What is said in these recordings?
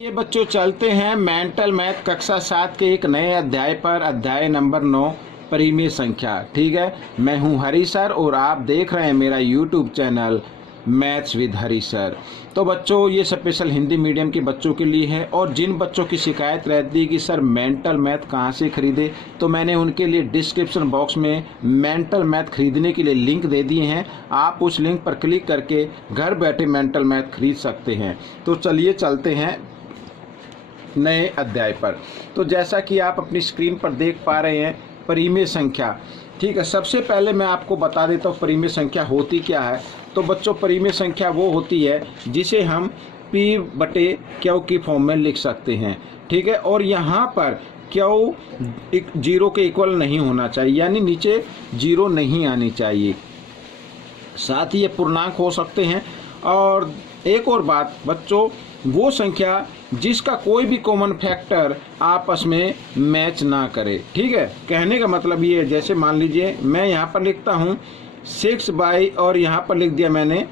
ये बच्चों चलते हैं मेंटल मैथ कक्षा 7 के एक नए अध्याय पर। अध्याय नंबर 9 परिमेय संख्या। ठीक है, मैं हूं हरी सर और आप देख रहे हैं मेरा YouTube channel maths with Hari sir. तो बच्चों ये स्पेशल हिंदी मीडियम के बच्चों के लिए है और जिन बच्चों की शिकायत रहती है कि सर मेंटल मैथ कहाँ से खरीदे, तो मैंने उनके लिए डिस्क्रिप्शन बॉक्स में मेंटल मैथ खरीदने के लिए लिंक दे दिए हैं। आप उस लिंक पर क्लिक करके घर बैठे मेंटल मैथ खरीद सकते हैं। तो चलिए चलते हैं नए अध्याय पर। तो जैसा कि आप अपनी स्क्रीन पर देख पा रहे हैं परिमेय संख्या। ठीक है, सबसे पहले मैं आपको बता देता हूँ परिमेय संख्या होती क्या है। तो बच्चों परिमेय संख्या वो होती है जिसे हम P/Q की फॉर्म में लिख सकते हैं। ठीक है, और यहाँ पर Q जीरो के इक्वल नहीं होना चाहिए, यानी नीचे जीरो नहीं आनी चाहिए। साथ ही ये पूर्णांक हो सकते हैं। और एक और बात बच्चों, वो संख्या जिसका कोई भी कॉमन फैक्टर आपस में मैच ना करे। ठीक है, कहने का मतलब ये है, जैसे मान लीजिए मैं यहाँ पर लिखता हूँ 6 और यहाँ पर लिख दिया मैंने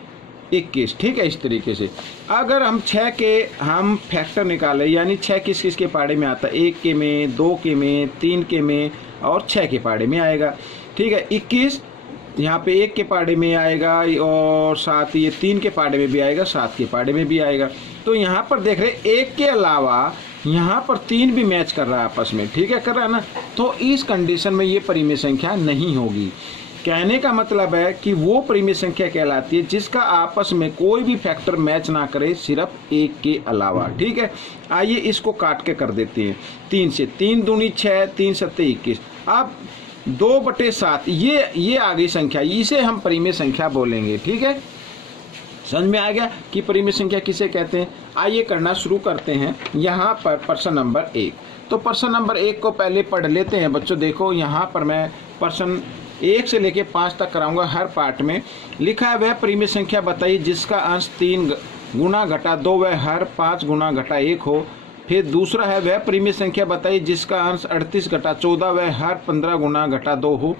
21। ठीक है, इस तरीके से अगर हम 6 के हम फैक्टर निकालें, यानी 6 किस किस के पाड़े में आता है, 1 के में, 2 के में, 3 के में और 6 के पाड़े में आएगा। ठीक है, 21 यहाँ पे 1 के पाड़े में आएगा और साथ ही ये 3 के पाड़े में भी आएगा, 7 के पाड़े में भी आएगा। तो यहाँ पर देख रहे 1 के अलावा यहाँ पर 3 भी मैच कर रहा है आपस में। ठीक है, कर रहा है ना। तो इस कंडीशन में ये परिमेय संख्या नहीं होगी। कहने का मतलब है कि वो परिमेय संख्या कहलाती है जिसका आपस में कोई भी फैक्टर मैच ना करे, सिर्फ 1 के अलावा। ठीक है, आइए इसको काट के कर देते हैं। 3 से 3 दूनी 6, 3 सत्ते 21। अब 2/7 ये आ गई संख्या, इसे हम परिमेय संख्या बोलेंगे। ठीक है, समझ में आ गया कि परिमेय संख्या किसे कहते हैं। आइए करना शुरू करते हैं। यहाँ पर प्रश्न नंबर 1। तो प्रश्न नंबर 1 को पहले पढ़ लेते हैं बच्चों। देखो यहाँ पर मैं प्रश्न 1 से लेके 5 तक कराऊंगा। हर पार्ट में लिखा है वह परिमेय संख्या बताइए जिसका अंश 3 गुना घटा 2 व हर 5 गुना घटा 1 हो। फिर दूसरा है वह परिमेय संख्या बताइए जिसका अंश 38 घटा 14 व हर 15 गुना घटा 2 हो।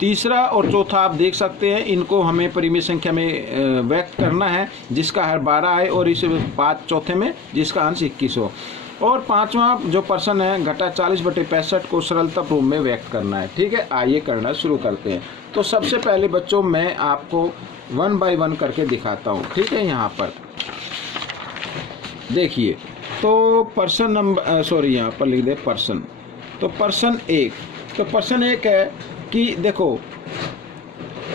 तीसरा और चौथा आप देख सकते हैं, इनको हमें परिमेय संख्या में व्यक्त करना है जिसका हर 12 है और इस 5 चौथे में जिसका अंश 21 हो। और पांचवा जो प्रश्न है घटा 40/65 को सरलता रूप में व्यक्त करना है। ठीक है, आइए करना शुरू करते हैं। तो सबसे पहले बच्चों मैं आपको 1 बाय 1 करके दिखाता हूँ। ठीक है, यहाँ पर देखिए। तो प्रश्न नंबर यहाँ पर लिख दे प्रश्न। तो प्रश्न 1। तो प्रश्न 1 है कि देखो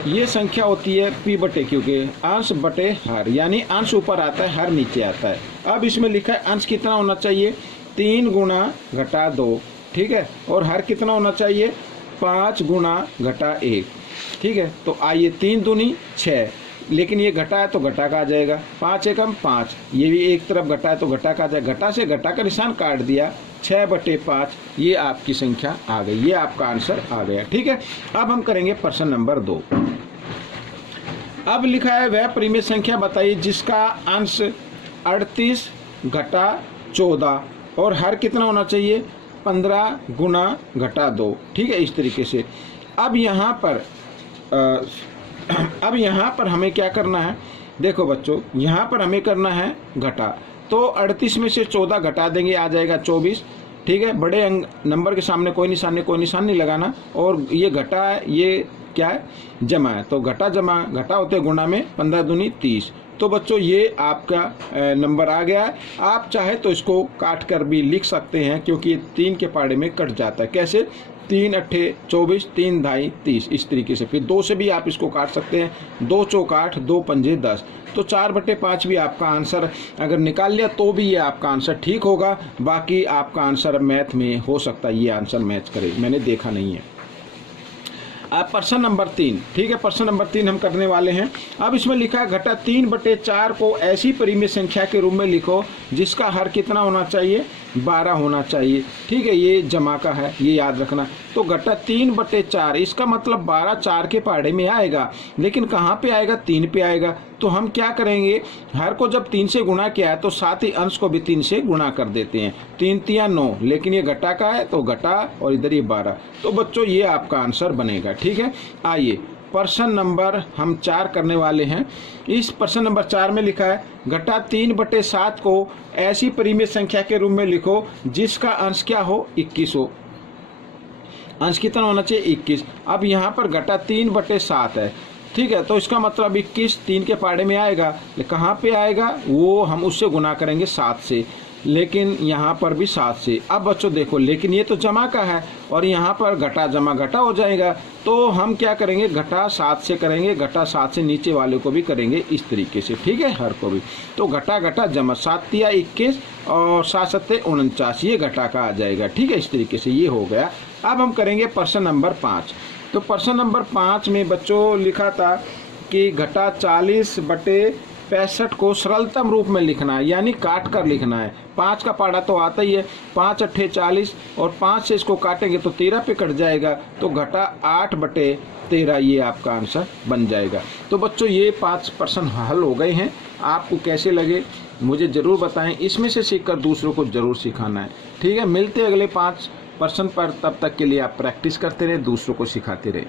ये संख्या होती है P/Q के अंश बटे हर, यानी अंश ऊपर आता है, हर नीचे आता है। अब इसमें लिखा है अंश कितना होना चाहिए, 3 गुना घटा 2। ठीक है, और हर कितना होना चाहिए, 5 गुना घटा 1। ठीक है, तो आइए 3 दूनी 6, लेकिन ये घटा है तो घटा का आ जाएगा, 5 एकम 5, ये भी एक तरफ घटा है तो घटा का आ जाएगा, घटा से घटा का निशान काट दिया, 6/5 ये आपकी संख्या आ गई, ये आपका आंसर आ गया। ठीक है, अब हम करेंगे प्रश्न नंबर 2। अब लिखा है वह परिमेय संख्या बताइए जिसका अंश 38 घटा 14 और हर कितना होना चाहिए, 15 गुना घटा 2। ठीक है, इस तरीके से। अब यहाँ पर हमें क्या करना है, देखो बच्चों यहाँ पर हमें करना है घटा। तो 38 में से 14 घटा देंगे, आ जाएगा 24। ठीक है, बड़े नंबर के सामने कोई निशान नहीं लगाना। और ये घटा है, ये क्या है, जमा है। तो घटा जमा घटा होते गुणा में 15 दूनी 30। तो बच्चों ये आपका नंबर आ गया है। आप चाहे तो इसको काट कर भी लिख सकते हैं क्योंकि ये 3 के पाड़े में कट जाता है। कैसे, 3 अट्ठे 24, 3 ढाई 30, इस तरीके से। फिर 2 से भी आप इसको काट सकते हैं, 2 चौक 8, 2 पंजे 10। तो 4/5 भी आपका आंसर अगर निकाल लिया तो भी ये आपका आंसर ठीक होगा। बाकी आपका आंसर मैथ में हो सकता है ये आंसर मैच करे, मैंने देखा नहीं है। अब प्रश्न नंबर 3। ठीक है, प्रश्न नंबर 3 हम करने वाले हैं। अब इसमें लिखा है घटा 3/4 को ऐसी परिमेय संख्या के रूप में लिखो जिसका हर कितना होना चाहिए, 12 होना चाहिए। ठीक है, ये जमा का है, ये याद रखना। तो घटा 3/4, इसका मतलब 12 4 के पाड़े में आएगा, लेकिन कहाँ पे आएगा, 3 पे आएगा। तो हम क्या करेंगे, हर को जब 3 से गुणा किया है तो साथ ही अंश को भी 3 से गुणा कर देते हैं। 3 तिया 9, लेकिन ये घटा का है तो घटा और इधर ये 12। तो बच्चों ये आपका आंसर बनेगा। ठीक है, आइए प्रश्न नंबर हम 4 करने वाले हैं। इस प्रश्न नंबर 4 में लिखा है घटा 3/7 को ऐसी परिमेय संख्या के रूप में लिखो जिसका अंश क्या हो, 21 हो। अंश कितना होना चाहिए, 21। अब यहाँ पर घटा 3/7 है, ठीक है, तो इसका मतलब 21 3 के पाड़े में आएगा। कहाँ पे आएगा, वो हम उससे गुना करेंगे 7 से, लेकिन यहाँ पर भी 7 से। अब बच्चों देखो, लेकिन ये तो जमा का है और यहाँ पर घटा जमा घटा हो जाएगा, तो हम क्या करेंगे, घटा 7 से करेंगे, घटा 7 से नीचे वाले को भी करेंगे इस तरीके से, ठीक है, हर को भी। तो घटा घटा जमा, 7 तिया 21 और 7 सत्ते 49, ये घटा का आ जाएगा, ठीक है, इस तरीके से ये हो गया। अब हम करेंगे प्रश्न नंबर 5। तो प्रश्न नंबर 5 में बच्चों लिखा था कि घटा 40/65 को सरलतम रूप में लिखना है, यानी काट कर लिखना है। 5 का पाड़ा तो आता ही है, 5 अट्ठे 40 और 5 से इसको काटेंगे तो 13 पे कट जाएगा, तो घटा 8/13 ये आपका आंसर बन जाएगा। तो बच्चों ये 5 प्रश्न हल हो गए हैं। आपको कैसे लगे मुझे ज़रूर बताएं, इसमें से सीखकर दूसरों को ज़रूर सिखाना है, ठीक है। मिलते अगले 5 प्रश्न पर, तब तक के लिए आप प्रैक्टिस करते रहे, दूसरों को सिखाते रहे।